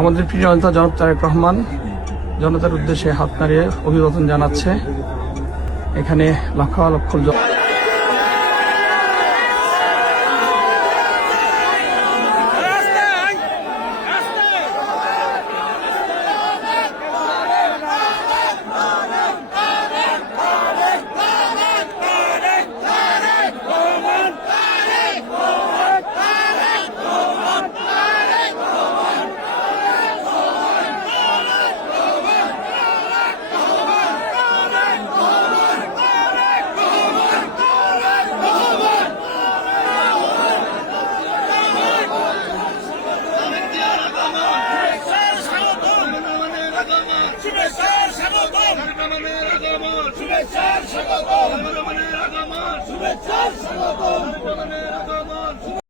আমাদের প্রিয় নেতা জনাব তারেক রহমান জনতার উদ্দেশ্যে হাত নাড়িয়ে অভিবাদন জানাচ্ছে। এখানে লক্ষ লক্ষ শুভেচ্ছা স্বাগত।